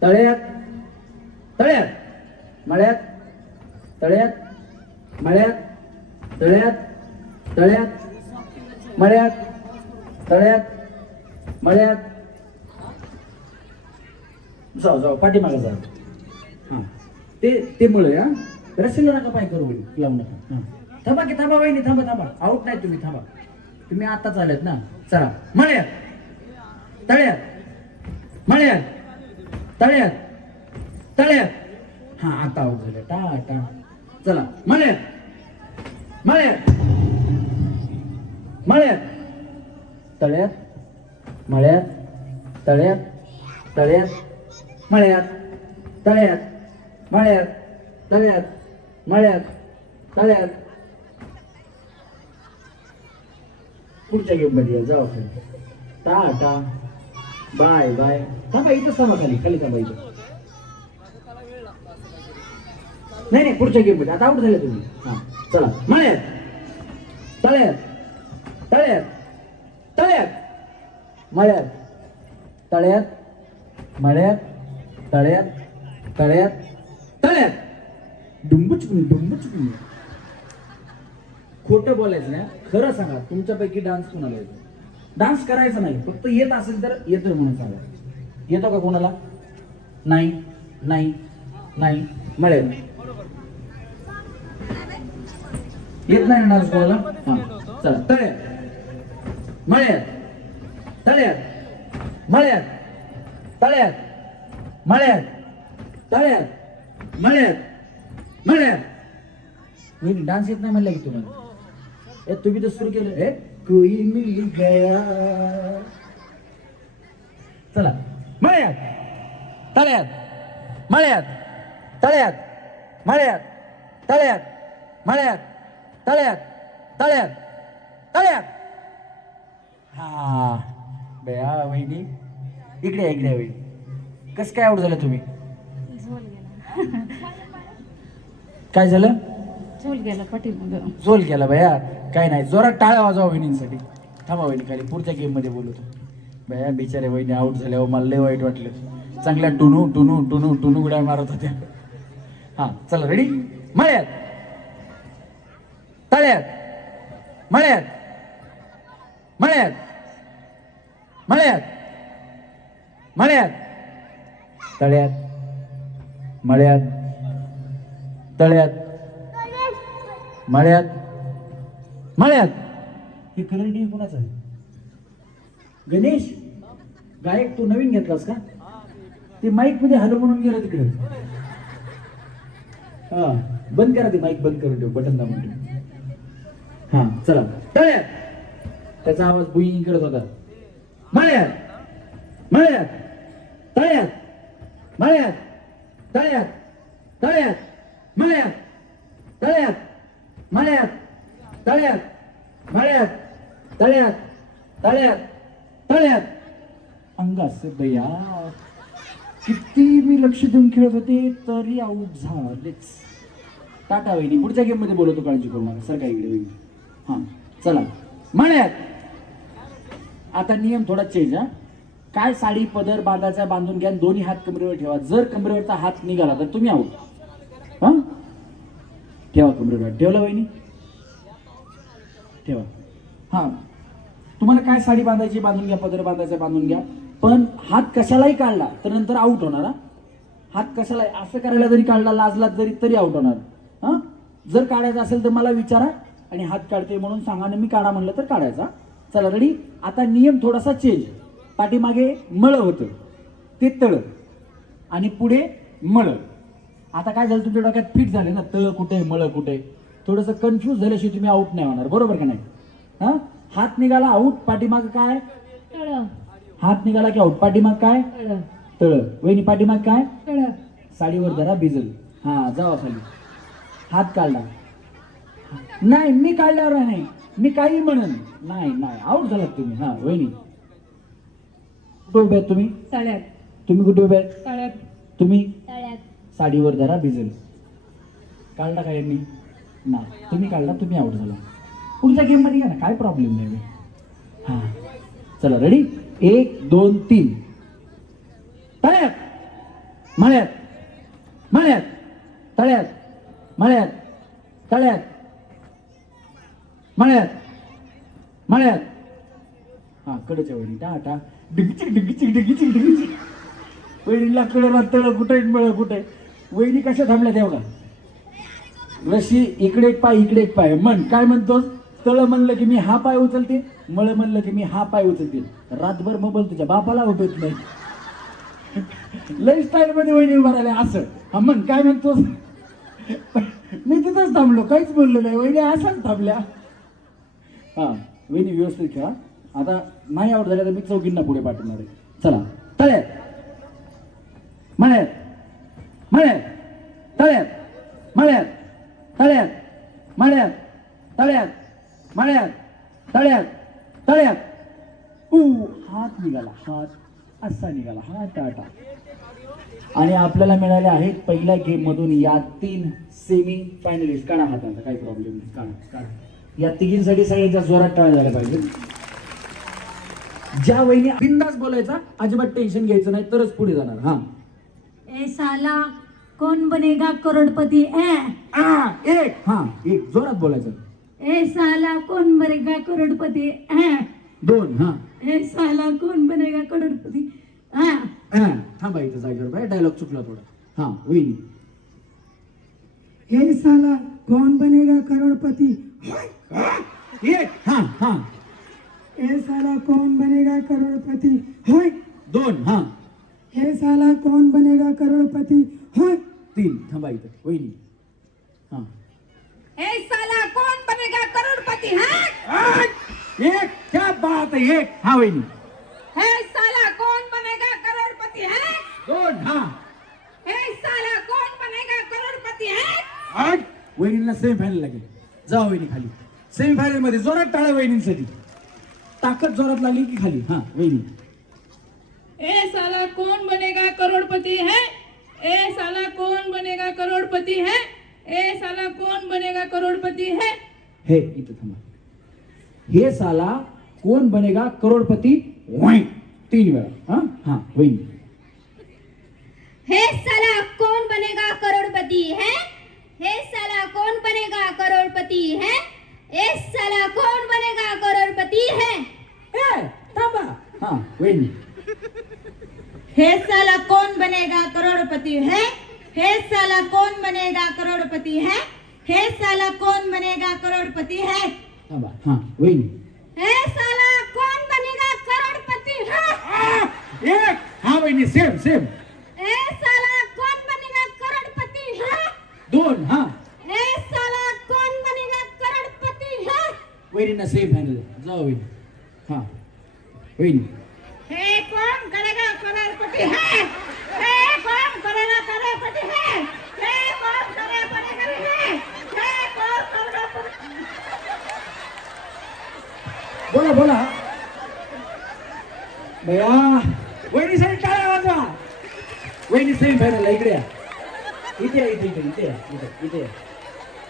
तळ्यात तळ्यात मळ्यात तळ्यात मळ्यात तळ्यात तळ्यात मळ्यात तळ्यात मळ्यात जाऊ जाऊ पाठीमागे जा. हां ते मुळे हा रस्सीला नका पाय करू होईल लावू नका. हां थांबा की थांबा वहिनी थांबा थांबा आऊट नाही तुम्ही थांबा तुम्ही आताच आलेत ना. चला मळ्यात तळ्यात मळ्यात तळ्यात तळ्यात हा आता आऊट झालं टाटा. चला मळ्यात मळ्यात मळ्यात तळ्यात मळ्यात तळ्यात तळ्यात मळ्यात तळ्यात मळ्यात तळ्यात मळ्यात तळ्यात. पुढच्या गेम मध्ये जाऊ आपण. Tata bye bye. थांबा इथंच थांबा खाली खाली थांबा इथं. नाही नाही पुढच्या गेम मध्ये आता आउट झाले तुम्ही. हा चला मळ्यात तळ्यात तळ्यात तळ्यात मळ्यात तळ्यात मळ्यात तळ्यात तळ्यात तळ्यात. डुंबुचकुनी खोटं बोलायचं नाही खरं सांगा. तुमच्यापैकी डान्स कोणाला येतो? डान्स करायचा नाही फक्त येत असेल तर येतोय म्हणून सांगा. येतो का कोणाला? नाही नाही नाही मळ्यात येत नाही ना डान्स कोणाला? हा चला तळ्यात मळ्यात तळ्यात मळ्यात तळ्यात मळ्यात तळ्यात मळ्यात मळ्यात. डान्स येत नाही म्हणलं की तुम्हाला? तुम्ही तर सुरू केलं हे कोई मिल गया. चला मळ्यात तळ्यात मळ्यात तळ्यात मळ्यात तळ्यात मळ्यात तळ्यात तळ्यात तळ्यात. हा बया वहिनी इकडे इकडे वहिनी कसं काय आउट झालं तुम्ही? काय झालं? झोल गेला पाठीमागं. झोल गेला बया. काय नाही जोरात टाळ्या वाजवा वहिनींसाठी. थांबा वहिनी खाली पुढच्या गेम मध्ये बोलतो. बया बिचारे वहिनी आउट झाल्यावर मला लय वाईट वाटलं. चांगल्या टुनू टुनू टुनू टुनू उड्या मारत होत्या. हा चला रेडी मळ्यात तळ्यात मळ्यात मळ्यात मळ्यात मळ्यात तळ्यात मळ्यात तळ्यात मळ्यात मळ्यात. हे करंटी कोणाचं आहे? गणेश गायक तू नवीन घेतलास का? ते माईक मध्ये हॅलो म्हणून गेलं तिकडे. हा बंद करा ते माईक बंद करून ठेव बटन दाबून ठेव. हा चला तळ्यात. त्याचा आवाज बुई करत होता. मळ्यात मळ्यात तळ्यात मळ्यात तळ्यात तळ्यात मळ्यात तळ्यात मळ्यात तळ्यात मळ्यात तळ्यात तळ्यात तळ्यात. अंगास बया किती मी लक्ष देऊन खेळत होते तरी आऊट झालेच. टाटा वहिनी पुढच्या गेम मध्ये बोलवतो काळजी करू नका. सर काय इकडे वहिनी. हा चला मळ्यात. आता नियम थोडा चेंज. हा काय साडी पदर बांधायचा बांधून घ्या. दोन्ही हात कमरेवर ठेवा. जर कमरेवरचा हात निघाला तर तुम्ही आऊट. हा ठेवा कमरेवर. ठेवलं वहिनी ठेवा. हा तुम्हाला काय साडी बांधायची बांधून घ्या. पदर बांधायचा बांधून घ्या. पण हात कशालाही काढला तर नंतर आऊट होणार. हा हात कशाला असं करायला जरी काढला लाजला तरी आऊट होणार. हा जर काढायचा असेल तर मला विचारा आणि हात काढते म्हणून सांगा. मी काढा म्हणलं तर काढायचा. चला रेडी. आता नियम थोडासा चेंज. पाठीमागे मळ होतं ते तळ आणि पुढे मळ. आता काय झालं तुमच्या डोक्यात फिट झाले ना तळ कुठे मळ कुठे. थोडंसं कन्फ्यूज झाल्याशिवाय तुम्ही आऊट नाही होणार. बरोबर का नाही? हा हात निघाला आऊट. पाठीमाग काय? हात निघाला की आऊट. पाठीमाग काय? तळ. वहिनी पाठीमाग काय? साडीवर जरा भिजल. हा जावा खाली. हात काढला नाही. मी काढल्यावर नाही. मी काही म्हणन नाही नाही आऊट झालात तुम्ही. हा वहिनी कुठे उभे आहेत तुम्ही? तळ्यात. तुम्ही कुठे उभे आहेत? तळ्यात. तुम्ही तळ्यात. साडीवर जरा भिजल. काढला काय यांनी? नाही तुम्ही काढला. तुम्ही आऊट झाला. पुढच्या गेम मध्ये घ्या ना काय प्रॉब्लेम नाही. हा चला रेडी 1 2 3 तळ्यात मळ्यात मळ्यात तळ्यात मळ्यात तळ्यात मळ्यात मळ्यात हा कडच्या वहिनी टाटा डिगचिक डिगचिक डिगचिक डिगचिक वहिनीला कडला तळ कुठे मळ कुठे वहिनी कशा थांबल्या तेव्हा रशी इकडे एक पाय इकडे एक पाय म्हण काय म्हणतोस तळ म्हणलं की मी हा पाय उचलते मळ म्हणलं की मी हा पाय उचलते रातभर मोबाईल तुझ्या बापाला उठवत नाही लई स्टाईल मध्ये वहिनी उभा राहिल्या असं हा म्हण काय म्हणतोस मी तिथंच थांबलो काहीच बोललो नाही वहिनी असाच थांबल्या हा वहिनी व्यवस्थित खेळा आता नाही आवड झाल्या तर मी चौकींना पुढे पाठवणार आहे चला तळ्यात मळ्यात मळ्यात तळ्यात मळ्यात तळ्यात मळ्यात तळ्यात मळ्यात तळ्यात तळ्यात हात निघाला हात असा निघाला हा टाटा आणि आपल्याला मिळाले आहेत पहिल्या गेम मधून या 3 सेमी फायनलिस्ट काढा हाताचा काही प्रॉब्लेम नाही काढा या तिघींसाठी सगळ्यांच्या जोरात टाळ्या झाल्या पाहिजे ज्या वहिनी बिंदास बोलायचा अजिबात टेन्शन घ्यायचं नाही तरच पुढे जाणार हा ए साला कौन बनेगा करोडपती एक जोरात बोलायचं ए साला कौन बनेगा करोडपती 2 हा ए साला कौन बनेगा करोडपती थांबा इथं जागेवर डायलॉग चुकला थोडा हा वहिनी हे साला कौन बनेगा करोडपती एक हा हे साला कौन बनेगा करोडपती होय 2 हा हे साला कौन बनेगा करोडपती होय 3 थांबा इथं वहिनी हा ए साला कौन बनेगा करोडपती है एक क्या बात है एक हा वहिनी हे साला कौन बनेगा करोड़पति है 2 हा हे साला कौन बनेगा करोड़पति है वहिनीला सेमीफायनल लागेल जा वहिनी खाली सेमीफायनल मध्ये जोरात टाळ्या वहिनींसाठी ताकद जोरात लागली की खाली हा वहिनी ए साला कौन बनेगा करोड़पति है ए साला कौन बनेगा करोड़पति है ए साला कौन बनेगा करोड़पति है हे इथं थांबा हे साला कोण बनेगा करोडपती 3 वेळा हा वहिनी हे साला कौन बनेगा करोड़पति है हे साला कौन बनेगा करोड़पति है ए साला कौन बनेगा करोड़पति है थांबा हा वहिनी हे साला कौन बनेगा करोड़पति है हे साला कौन बनेगा करोड़पति है हे साला कौन बनेगा करोड़पति है थांबा हा वहिनी हे साला कौन बनेगा करोड़पति है एक हा वहिनी सेम सेम ए साला कौन बनेगा करोड़पति है 2 हा ए साला कौन बनेगा करोड़पति है वहिनीना सेमीफायनल जा वहिनी हा वहिनी हे कौन बनेगा करोड़पति है हे कौन बनेगा करोड़पति है हे कौन बनेगा करोड़पति है हे कौन करोड़पति बोला बोला भैया वहिनी साठी टाळ्या वाजवा वहिनी सेमीफायनल इकडे या इथे या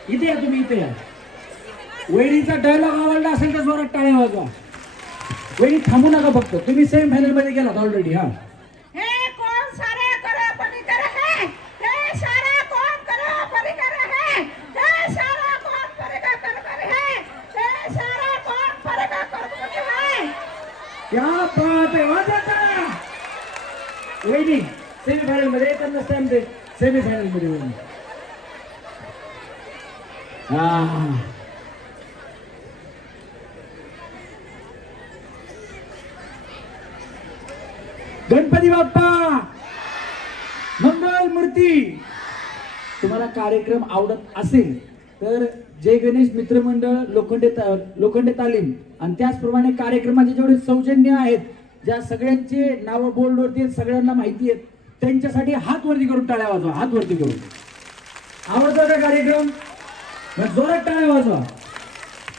इथे या तुम्ही इथे या वहिनीचा डायलॉग आवडला असेल तर जोरात टाळ्या वाजवा वहिनी थांबू नका फक्त तुम्ही सेमीफायनल मध्ये गेलात ऑलरेडी हा हे कौन सारे करोड़पति कर है हे सारा कौन करोड़पति कर है हे सारा कौन बनेगा करोड़पति है हे सारा कौन बनेगा करोड़पति है क्या बात आहे वाजवा वहिनी सेमीफायनल मध्ये त्यांना स्टॅम्प दे सेमीफायनल मध्ये वहिनी हा गणपती बाप्पा मंगल मूर्ती तुम्हाला कार्यक्रम आवडत असेल तर जय गणेश मित्रमंडळ लोखंडे तालीम आणि त्याचप्रमाणे कार्यक्रमाचे जेवढे सौजन्य आहेत ज्या सगळ्यांचे नावं बोर्डवरती आहेत सगळ्यांना माहिती आहेत त्यांच्यासाठी हात वरती करून टाळ्या वाजवा हात वरती करून आवडतो का कार्यक्रम मग जोरात टाळ्या वाजवा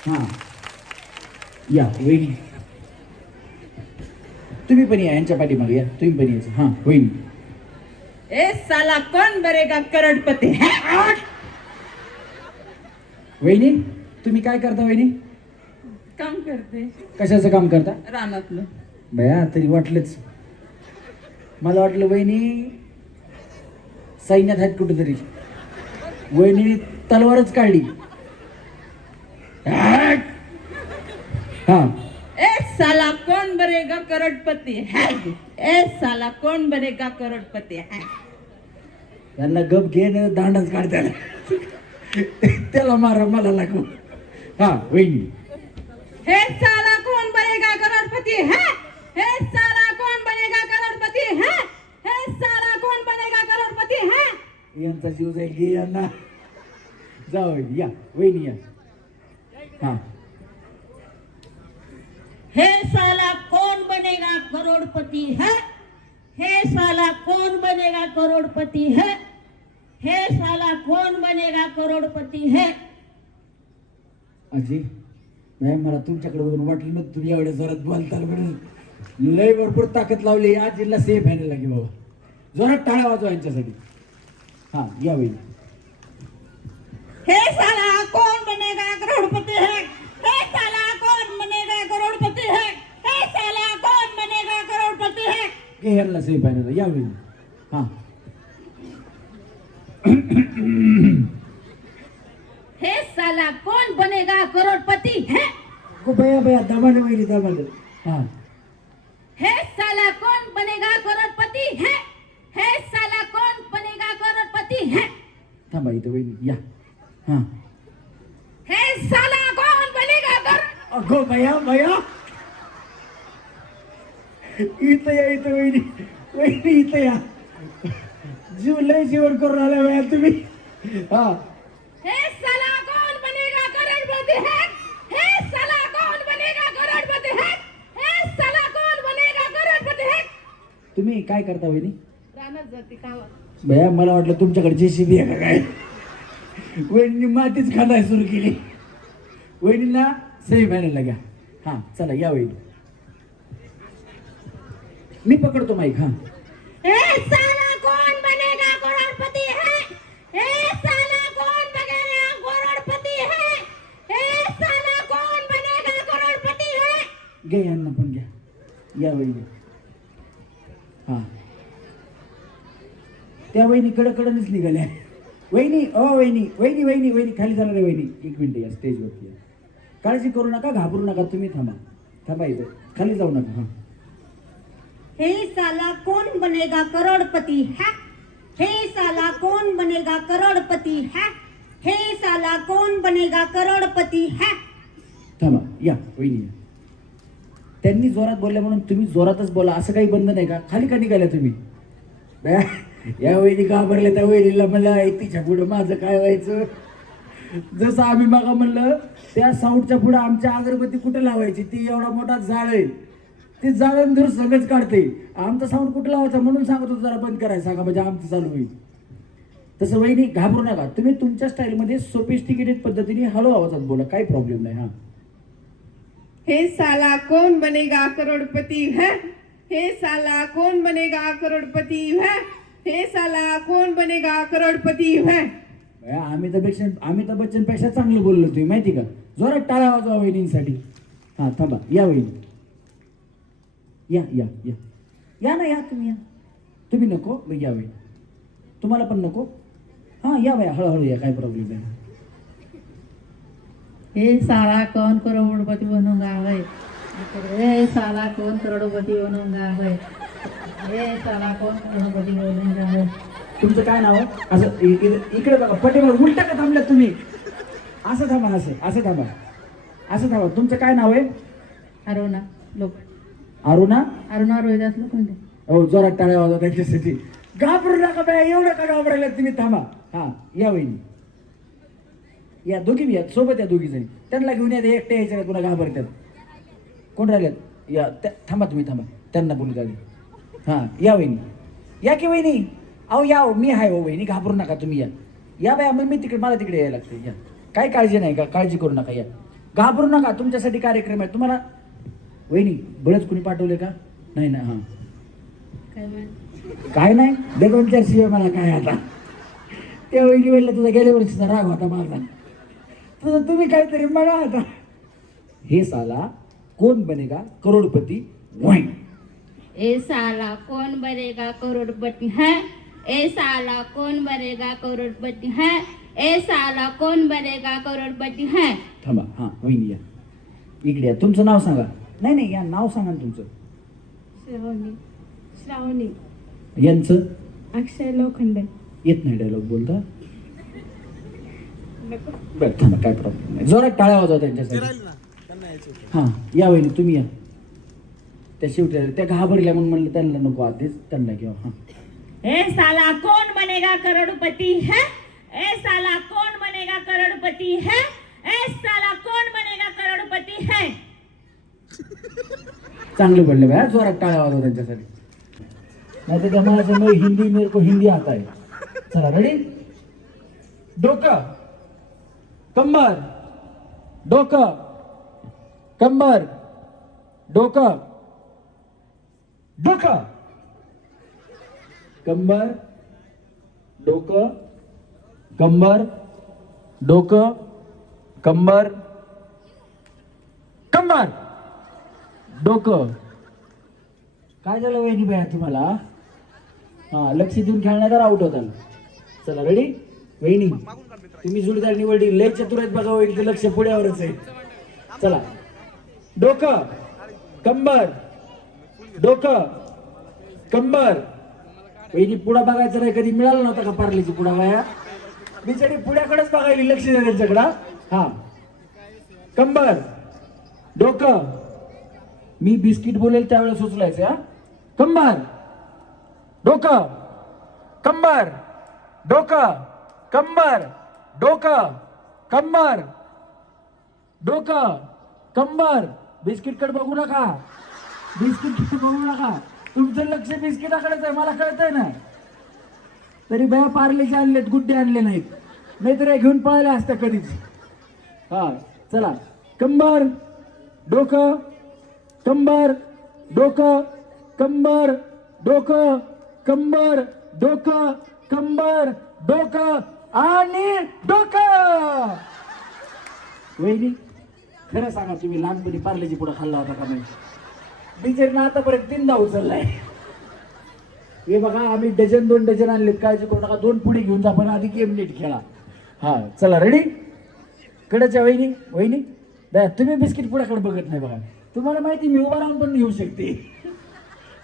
हा या वहिनी तुम्ही पण या यांच्या पाठीमागे या तुम्ही पण यायचं हा वहिनी ए साला कौन बनेगा करोड़पति है वहिनी तुम्ही काय करता वहिनी काम करते कशाचं काम करता रानातलं बया तरी वाटलंच मला वाटलं वहिनी सैन्यात आहेत कुठेतरी. वहिनी तलवारच काढली. हा ए साला कौन बनेगा करोड़पति है? ए साला कौन बनेगा करोड़पति है? त्यांना गप घेणं दांडच काढताना त्याला मारा मला लागू. हा वहिनी हे साला कौन बनेगा करोड़पति है? हे साला कौन बनेगा करोड़पति है? हे साला कौन बनेगा करोड़पति है? यांचा जीव जाईल घे यांना. जाऊ या वहिनी या. हा हे साला कौन बनेगा करोड़पति है? हे साला कौन बनेगा करोड़पति है? हे साला कौन बनेगा करोड़पति है? अजी नाही मला तुमच्याकडे बघून वाटलं ना तुम्ही एवढ्या जोरात बोलताल म्हणून. लय भरपूर ताकद लावली. आजीला सेफ आहे लागे बाबा. जोरात टाळ्या वाजवा यांच्यासाठी. हा या वहिनी. हे साला कौन बनेगा करोड़पति है? हे साला कौन बनेगा करोड़पति है? हे साला कौन बनेगा करोड़पति है? घे यांना सेफ आहे या वहिनी. हा हे साला कौन बनेगा करोड़पति है? को बया बया दमाने वहिनी दमाने. हा हे साला कौन बनेगा करोड़पति है? हे साला कौन बनेगा करोड़पति है? थांबा इथं वहिनी या. हा हे साला कौन बनेगा करोड़ अगो बया बया इथं या. इथं वहिनी वहिनी इथं या. जीव लय जीवन करून आल्या बया तुम्ही. हा हे साला कौन बनेगा करोड़पति है? हे साला कौन बनेगा करोड़पति है? हे साला कौन बनेगा करोड़पति है? तुम्ही काय करता वहिनी? रानात जाते कावा. भया मला वाटलं तुमच्याकडे जेसीबी आहे का काय. वहिनी मातीच खांदाय सुरू केली. वहिनीला सही व्हायला घ्या. हा चला या वहिनी. मी पकडतो माईक. हा हे साला कौन बनेगा करोड़पति है? हे साला कौन बनेगा करोड़पति है? हे साला कौन बनेगा करोड़पति है? घ्या यांना पण घ्या. या वहिनी. हा त्या वहिनी कडकडनच निघाल्या. वहिनी ओ वहिनी वहिनी वहिनी वहिनी खाली जाणार आहे वहिनी. एक मिनिट या स्टेजवरती या. काळजी करू नका घाबरू नका. तुम्ही थांबा थांबा इथं खाली जाऊ नका. हा हे साला कौन बनेगा करोड़पति है? हे साला कौन बनेगा करोड़पति है? हे साला कौन बनेगा करोड़पति है? थांबा या वहिनी या. त्यांनी जोरात बोलल्या म्हणून तुम्ही जोरातच बोला असं काही बंधन आहे का? खाली का निघाल्या तुम्ही? बया, या वहिनी घाबरल्या. त्या वहिनीला म्हणलं तिच्या पुढं माझं काय व्हायचं. जसं आम्ही मागा म्हणलं त्या साऊंडच्या पुढं आमच्या अगरबत्ती कुठं लावायची. ती एवढा मोठा जाळ आहे. ते जाळून दूर सगळंच काढते. आमचा साऊंड कुठं लावायचा म्हणून सांगत होतो जरा बंद करायला सांगा म्हणजे आमचं चालू होईल. तसं वहिनी घाबरू नका. तुम्ही तुमच्या स्टाईलमध्ये सोफिस्टिकेटेड पद्धतीने हळू आवाजात बोला. काही प्रॉब्लेम नाही. हा हे साला कौन बनेगा करोड़पति है? हे साला कौन बनेगा करोड़पति है? हे साला कौन बनेगा करोड़पति है? अमिताभ बच्चन पेक्षा चांगलं बोललो तुम्ही माहिती का. जोरात टाळा वाजवा वहिनींसाठी. हा थांबा या वहिनी. या या या या ना या तुम्ही या. तुम्ही नको या वहिनी. तुम्हाला पण नको. हा या बाया हळूहळू या. काय प्रॉब्लेम नाही. हे साला कौन करोड़पति बनूंगा है? हे साला कौन करोड़पति बनूंगा है? हे साला कौन करोड़पति बनूंगा है? तुमचं काय नाव आहे? असं इकडे बघा पटेवर उलटा का थांबल्या तुम्ही? असं थांबा. असं थांबा. असं थांबा. तुमचं काय नाव आहे? अरुणा लोक. अरुणा रोहिदास लोखंडे. हो जोरात टाळ्या वाजवा त्यांच्यासाठी. घाबरू नका बाया. एवढं का घाबरायला तुम्ही? थांबा. हा या वहिनी या. दोघी बी या सोबत या. दोघी जणी त्यांना घेऊन या. एकटे यायचं नाही पुन्हा घाबरतात. कोण राहिल्यात या. थांबा तुम्ही थांबा. त्यांना बोलू द्या. हा या वहिनी या की वहिनी. अहो या मी आहे हो वहिनी. घाबरू नका तुम्ही या. या बाया मग मी तिकडे मला तिकडे यायला लागते. या काय काळजी नाही का. काळजी करू नका. या घाबरू नका. तुमच्यासाठी कार्यक्रम आहे. तुम्हाला वहिनी बळच कुणी पाठवले का? नाही ना. हां काय नाही. दे 2-4 शिवाय मला काय आता. त्या वहिनी म्हणलं तुझा गेल्या वर्षीचा राग होता माझा. तुझं तुम्ही काहीतरी म्हणा आता. हे साला कोण बनेगा करोडपती वाईन. ए साला कौन बनेगा करोड़पति है, ए साला कौन बनेगा करोड़पति है, ए साला कौन बनेगा करोड़पति है. थांबा, हा वहिनी या इकडे या. तुमचं नाव सांगा. नाही नाही, या नाव सांगा ना तुमचं. श्रावणी. श्रावणी. यांचं अक्षय लोखंडे. येत नाही डायलॉग बोलता. बरं थांबा, काय प्रॉब्लेम नाही. जोरात टाळ्या वाजवा त्यांच्यासाठी. हा या वहिनी तुम्ही या. त्या शेवटी त्या घाबरल्या म्हणून म्हणलं त्यांना नको आधीच त्यांना घेऊ. हा ए साला कौन बनेगा करोड़पति है, ए साला कौन बनेगा करोड़पति है, ए साला कौन बनेगा करोड़पति है. चांगले पडले बाया. जोरात टाळ्या वाजवा त्यांच्यासाठी. नाही तर त्यांना असं नाही, हिंदी मेरे को हिंदी आता है. चला रेडी. डोकं कंबर, डोकं कंबर, डोकं डोकं कंबर, डोकं कंबर, डोकं कंबर, कंबर, डोकं. काय झालं वहिनी बाया तुम्हाला? हा लक्ष देऊन खेळण्याचा आउट होता. चला रेडी. वहिनी तुम्ही जोडीदार निवडली, लय चतुर आहेत बघा वहिनी. लक्ष पुढ्यावरच आहे. चला. डोकं कंबर, डोकं कंबर. वहिनी पुढा बघायचं नाही. कधी मिळाला नव्हता का पार्लेची पुढा बाया? बिचारी पुढ्याकडेच बघायली. लक्ष द्या त्यांच्याकडं. हा कंबर, डोकं. मी बिस्किट बोलेल त्यावेळेस सुचलायचं. हा कंबर, डोकं कंबर, डोकं कंबर, डोकं कंबर, डोकं कंबर. बिस्किटकडे बघू नका, बिस्किट बघू नका. तुमचं लक्ष बिस्किटाकडेच आहे. मला कळतंय ना. तरी बया पार्लेचे आणलेत, गुड्डे आणले नाहीत. नाहीतर घेऊन पळायला असत्या कधीच. हा चला. कंबर, डोकं कंबर, डोकं कंबर, डोकं कंबर, डोकं कंबर, डोकं आणि डोकं. वहिनी खरं सांगा, तुम्ही लहानपणी पार्लेजी पुढे खाल्ला होता का नाही? बिचारीनं आतापर्यंत 3दा उचललाय. हे बघा आम्ही डझन 2 डझन आणलेत. काळजी करू नका. 2 पुढे घेऊन जा, पण आधी गेम नीट खेळा. हा चला रेडी. कडच्या वहिनी. वहिनी तुम्ही बिस्किट पुढ्याकडे बघत नाही बघा. तुम्हाला माहिती मी उभा राहून पण येऊ शकते.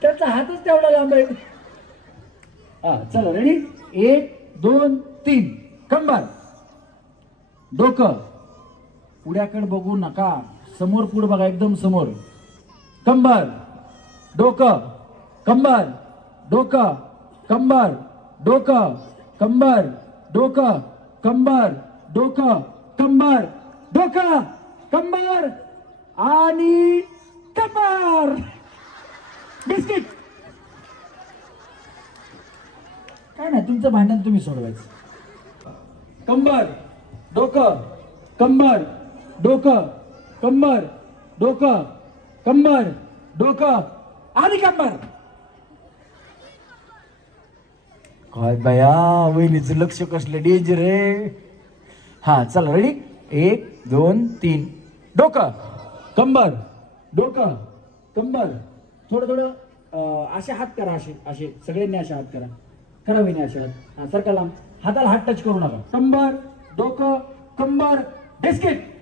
त्याचा हातच तेवढा लांब आहे. हा चला रेडी. 1 2 3. कंबर, डोकं पुढ्याकडे बघू नका. समोर पुढे बघा, एकदम समोर. कंबर, डोकं कंबर, डोकं कंबर, डोकं कंबर, डोकं कंबर, डोकं कंबर, डोकं कंबर आणि कंबर. बिस्किट. काय नाही, तुमचं भांडण तुम्ही सोडवायचं. कंबर, डोकं कंबर, डोकं कंबर, डोकं कंबर, डोकं आणि कंबर. काय बाया वहिनीचं लक्ष कसलं डेंजर आहे. हा चला रेडी. 1 2 3. डोकं कंबर, डोकं कंबर. थोडं थोडं असे हात करा. असे असे सगळ्यांनी असे हात करा. करा वहिनी असे हात. हा सरका लांब. हाताला हात टच करू नका. कंबर, डोकं कंबर, बिस्किट.